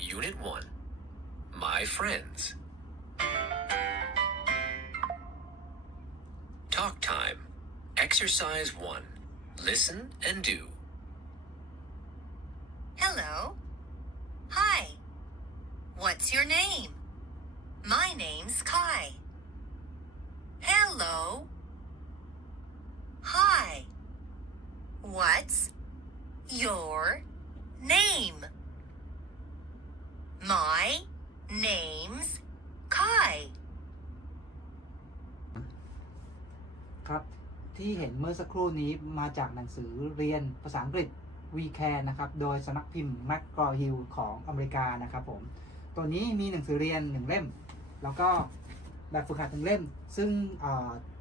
Unit 1 My Friends. Talk time. Exercise 1 Listen and do. Hello. Hi. What's your name? My name's Kai. Hello. Hi. What's your name? My name's Kai. ครับที่เห็นเมื่อสักครู่นี้มาจากหนังสือเรียนภาษาอังกฤษ We Can นะครับ โดยสำนักพิมพ์ m c g r a w Hill ของอเมริกานะครับผม ตัวนี้มีหนังสือเรียนหนึ่งเล่ม แล้วก็แบบฝึกหัดหนึ่งเล่ม ซึ่ง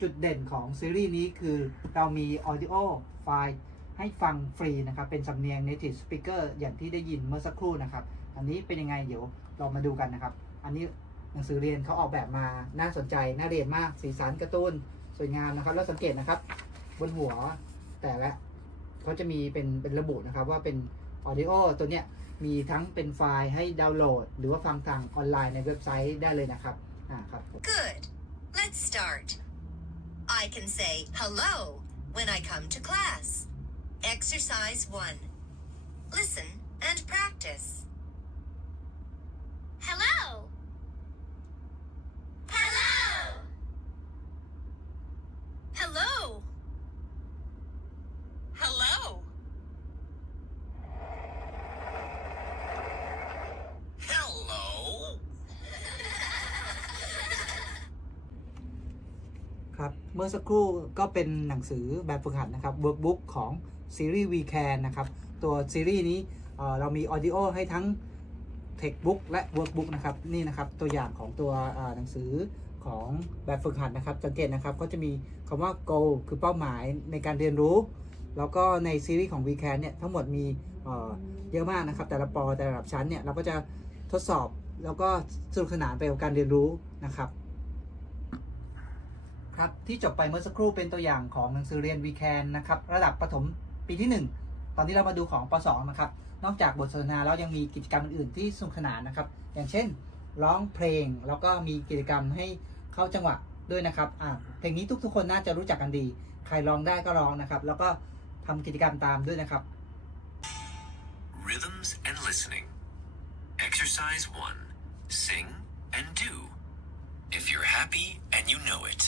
จุดเด่นของซีรีส์นี้คือเรามี audio ไฟล์ให้ฟังฟรีนะครับ เป็นสำเนียง native speaker อย่างที่ได้ยินเมื่อสักครู่นะครับ อันนี้เป็นยังไงเดี๋ยวเรามาดูกันนะครับ อันนี้หนังสือเรียนเขาออกแบบมาน่าสนใจน่าเรียนมากสีสันการ์ตูนสวยงามนะครับ แล้วสังเกตนะครับ บนหัวแต่ละเขาจะมีเป็นเป็นระบุนะครับ ว่าเป็น audio ตัวเนี้ยมีทั้งเป็นไฟล์ให้ดาวน์โหลด หรือว่าฟังทางออนไลน์ในเว็บไซต์ได้เลยนะครับอ่าครับ Good. Let's start. I can say hello when I come to class. Exercise 1. Listen and practice. Hello. Hello. Hello. Hello. Hello. ครับ เมื่อสักครู่ก็เป็นหนังสือแบบฝึกหัดนะครับ workbook ของซีรีส์ We Can นะครับ ตัวซีรีส์นี้เอ่อเรามี audio ให้ทั้ง textbook และ workbook นะครับนี่นะครับตัวอย่างของตัวหนังสือของแบบฝึกหัดนะครับสังเกตนะครับก็จะมีคำว่า goal คือเป้าหมายในการเรียนรู้ แล้วก็ในซีรีส์ของ We Can เนี่ยทั้งหมดมีเเยอะมากนะครับ แต่ละปอแต่ละระดับชั้นเนี่ยเราก็จะทดสอบแล้วก็สนุกสนานไปกับการเรียนรู้นะครับครับที่จบไปเมื่อสักครู่เป็นตัวอย่างของหนังสือเรียน We Can นะครับระดับประถมปีที่ 1 ตอนนี้เรามาดูของป .2 นะครับ นอกจากบทสนทนาแล้วยังมีกิจกรรมอื่นๆที่สนุกสนานนะครับ อย่างเช่น ร้องเพลงแล้วก็มีกิจกรรมให้เข้าจังหวะด้วยนะครับอ่าเพลงนี้ทุกๆ คนน่าจะรู้จักกันดี ใครร้องได้ก็ร้องนะครับ แล้วก็ทำกิจกรรมตามด้วยนะครับ Rhythms and listening. Exercise 1 Sing and do. If you're happy and you know it.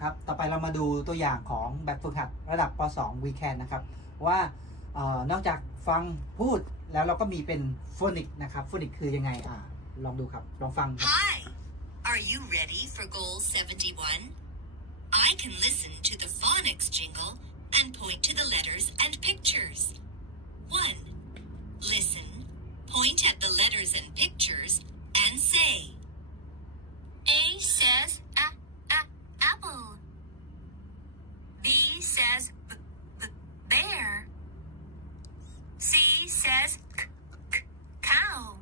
ครับต่อไปเรามาดูตัวอย่างของแบบฝึกหัดระดับป .2 Weekend นะครับ ว่าเออนอกจากฟังพูดแล้วเราก็มีเป็นโฟนิกนะครับโฟนิกคือยังไงอ่าลองดูครับ ลองฟังครับ Hi. Are you ready for goal 71? I can listen to the phonics jingle and point to the letters and pictures. 1. Listen, point at the letters and pictures, and say, A says a, a, apple. B says b, b, bear. C says k, k, cow.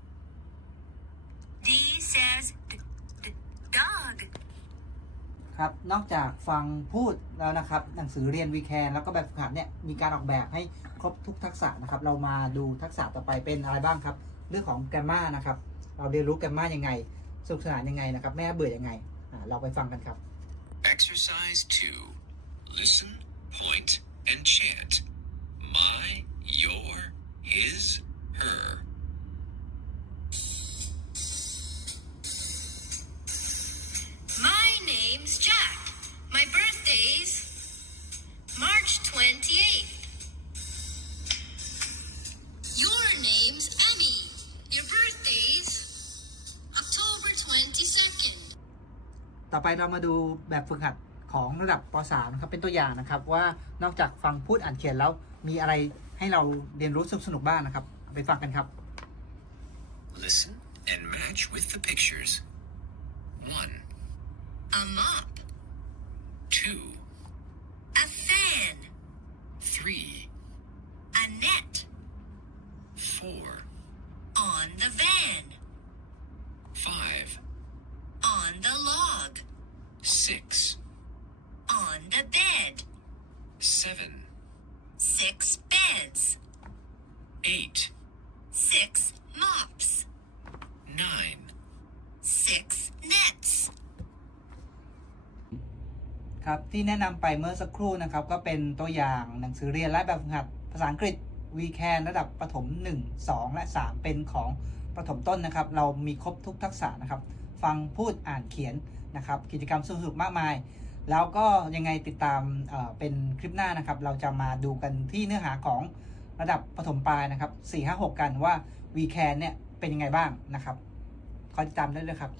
D says d, d, dog. ครับ นอกจากฟังพูดแล้วนะครับ หนังสือเรียนวีแคนแล้วก็แบบฝึกหัดเนี่ยมีการออกแบบให้ครบทุกทักษะนะครับ เรามาดูทักษะต่อไปเป็นอะไรบ้างครับ เรื่องของแกรมมานะครับ เราเรียนรู้แกรมมายังไงสนุกสนานยังไงนะครับ แม่เบื่อยังไงเราไปฟังกันครับ Exercise 2 Listen, point, and chant. My, your, his, her. อไปเรามาดูแบบฝึกหัดของระดับป .3 นะครับเป็นตัวอย่างนะครับ ว่านอกจากฟังพูดอ่านเขียนแล้วมีอะไรให้เราเรียนรู้สนุกบ้างนะครับ ไปฟังกันครับ Listen and match with the pictures. 1, A mop. 2, A Three, A net. four, On the van. five, On the log. Six, On the bed. seven, Six beds. eight, Six mops. nine, Six nets. ครับ ที่แนะนำไปเมื่อสักครู่นะครับ ก็เป็นตัวอย่างหนังสือเรียนและแบบฝึกหัดภาษาอังกฤษ v c a n ระดับประถม 1 2 และ 3 เป็นของประถมต้นนะครับ เรามีครบทุกทักษะนะครับ ฟังพูดอ่านเขียนนะครับ กิจกรรมสนุกมากมาย แล้วก็ยังไงติดตามเเป็นคลิปหน้านะครับ เราจะมาดูกันที่เนื้อหาของระดับประถมปลายนะครับ4 5 6 กันว่า v c a n เนี่ยเป็นยังไงบ้างนะครับคอยติดตามได้เลยครับ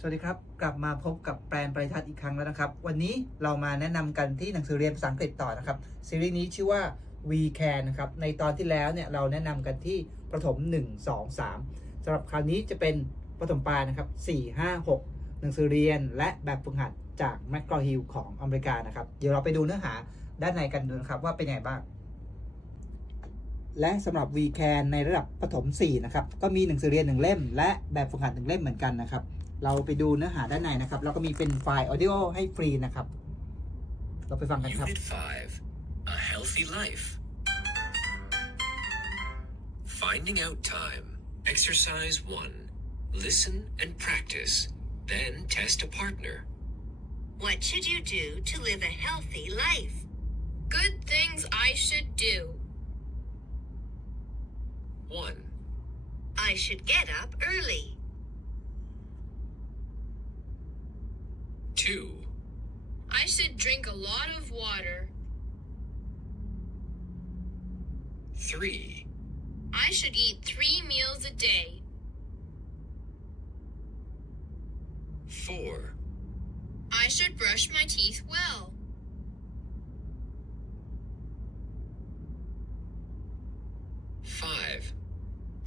สวัสดีครับ กลับมาพบกับแปลนปริทัศน์อีกครั้งแล้วนะครับ วันนี้เรามาแนะนำกันที่หนังสือเรียนภาษาอังกฤษต่อนะครับซีรีส์นี้ชื่อว่า We Can นะครับ ในตอนที่แล้วเนี่ยเราแนะนำกันที่ประถม 1 2 3สำหรับคราวนี้จะเป็นประถมปลายนะครับ 4 5 6 หนังสือเรียนและแบบฝึกหัดจาก m c g r a w Hill ของอเมริกานะครับ เดี๋ยวเราไปดูเนื้อหาด้านในกันดูนะครับว่าเป็นยังไงบ้าง และสำหรับ V Can ในระดับประถม 4 นะครับ ก็มีหนังสือเรียนหนึ่งเล่ม และแบบฝึกหัดหนึ่งเล่มเหมือนกันนะครับ เราไปดูเนื้อหาด้านในนะครับแล้วก็มีเป็นไฟล์ audio ให้ฟรีนะครับ เราไปฟังกันครับ Unit 5 A Healthy Life. Finding out time. Exercise 1. Listen and practice. Then test a partner. What should you do to live a healthy life? Good things I should do. 1. I should get up early. 2. I should drink a lot of water. 3. I should eat three meals a day. 4. I should brush my teeth well. 5.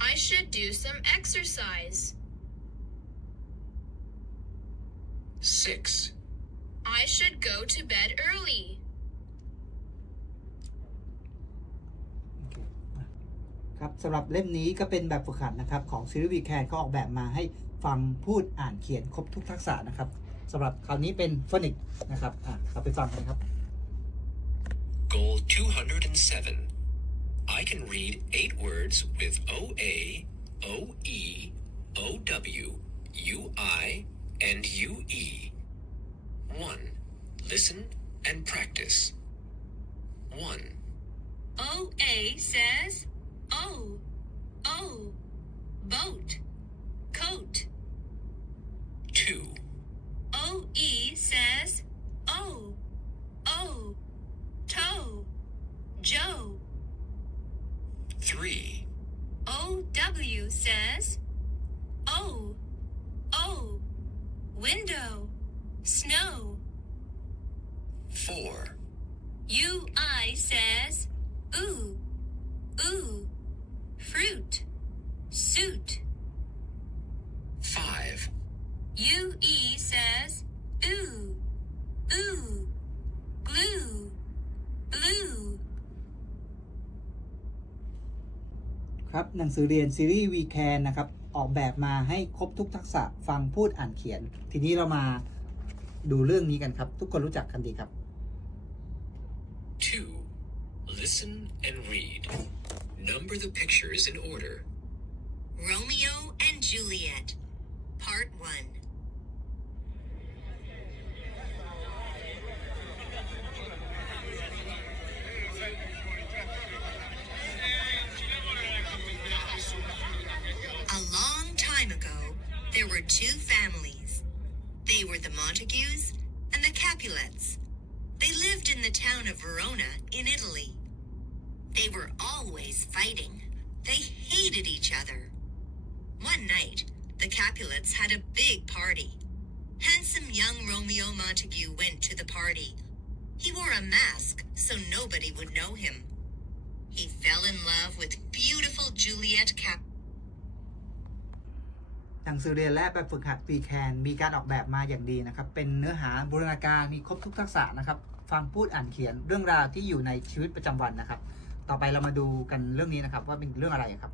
I should do some exercise. 6. I should go to bed early. ครับสำหรับเล่มนี้ก็เป็นแบบฝึกหัดนะครับของซีรีส์ V Can ก็ออกแบบมาให้ฟังพูดอ่านเขียนครบทุกทักษะนะครับสำหรับคราวนี้เป็นฟอนิกนะครับอะเราไปฟังกันครับ Goal 207. I can read eight words with OA, OE, OW, UI, and UE. 1. Listen and practice. 1. OA says O. O. Boat. Coat. 2. OE says O. O. Toe. Joe. 3. OW says O. O. Window. Snow. 4. UI says ooh. Ooh. Fruit. Suit. 5. UE says ooh. Ooh. Glue. Blue. ครับหนังสือเรียนซีรีส์ V Can นะครับ ออกแบบมาให้ครบทุกทักษะฟังพูดอ่านเขียน ทีนี้เรามาดูเรื่องนี้กันครับ ทุกคนรู้จักกันดีครับ 2. Listen and read. Number the pictures in order. Romeo and Juliet. Part 1. A long time ago, there were two families. They were the Montagues and the Capulets. They lived in the town of Verona in Italy. They were always fighting. They hated each other. One night, the Capulets had a big party. Handsome young Romeo Montague went to the party. He wore a mask so nobody would know him. He fell in love with beautiful Juliet Cap. หนังสือเรียนและแบบฝึกหัด v c a n มีการออกแบบมาอย่างดีนะครับ เป็นเนื้อหาบูรณาการมีครบทุกทักษะนะครับ ฟังพูดอ่านเขียนเรื่องราวที่อยู่ในชีวิตประจำวันนะครับ ต่อไปเรามาดูกันเรื่องนี้นะครับ ว่าเป็นเรื่องอะไรครับ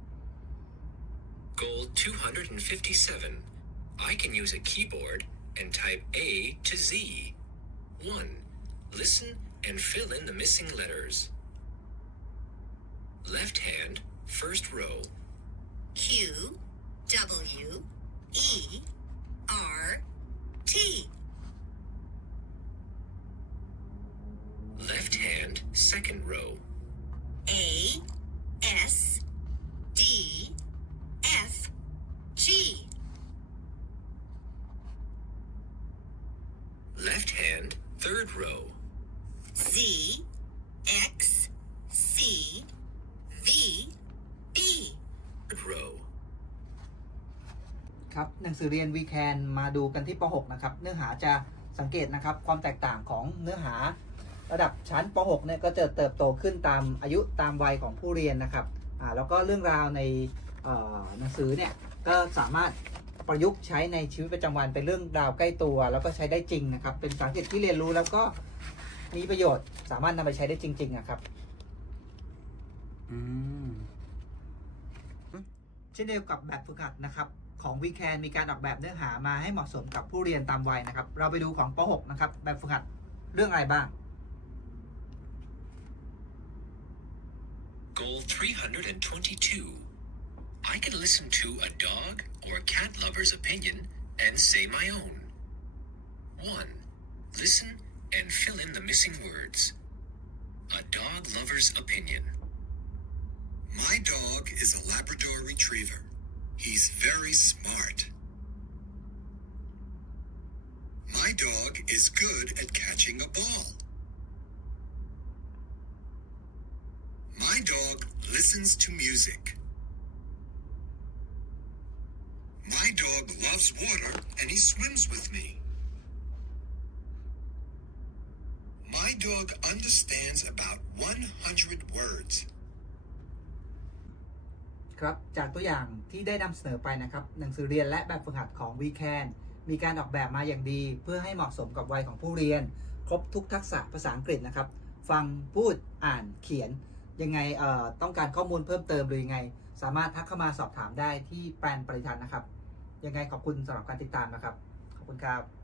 Goal 257. I can use a keyboard and type A to Z. 1. Listen and fill in the missing letters. Left hand, first row. Z X C V B. Third row. ครับหนังสือเรียน v c a n มาดูกันที่ป .6 นะครับ เนื้อหาจะสังเกตนะครับ ความแตกต่างของเนื้อหาระดับชั้นป .6 เนี่ยก็จะเติบโตขึ้นตามอายุตามวัยของผู้เรียนนะครับอ่าแล้วก็เรื่องราวในหนังสือเนี่ยก็สามารถประยุกต์ใช้ในชีวิตประจำวันเป็นเรื่องราวใกล้ตัว แล้วก็ใช้ได้จริงนะครับ เป็นภาษาอังกฤษที่เรียนรู้แล้วก็ มีประโยชน์สามารถนำไปใช้ได้จริงๆนะครับอืมเช่นเดียวกับแบบฝึกหัดนะครับ ของ w e c a n มีการออกแบบเนื้อหามาให้เหมาะสมกับผู้เรียนตามวัยนะครับ เราไปดูของป .6 นะครับ แบบฝึกหัดเรื่องอะไรบ้าง Goal 322. I can listen to a dog or cat lover's opinion and say my own. 1. Listen and fill in the missing words. A dog lover's opinion. My dog is a Labrador Retriever. He's very smart. My dog is good at catching a ball. My dog listens to music. My dog loves water and he swims with me. Dog understands about 100 words. ครับ จากตัวอย่างที่ได้นำเสนอไปนะครับ หนังสือเรียนและแบบฝึกหัดของ w e c a n มีการออกแบบมาอย่างดี เพื่อให้เหมาะสมกับวัยของผู้เรียน ครบทุกทักษะภาษาอังกฤษนะครับ ฟังพูดอ่านเขียน ยังไงเอ่อต้องการข้อมูลเพิ่มเติมหรือยังไง สามารถทักเข้ามาสอบถามได้ที่แปลนปริทันนะครับ ยังไงขอบคุณสำหรับการติดตามนะครับ ขอบคุณครับ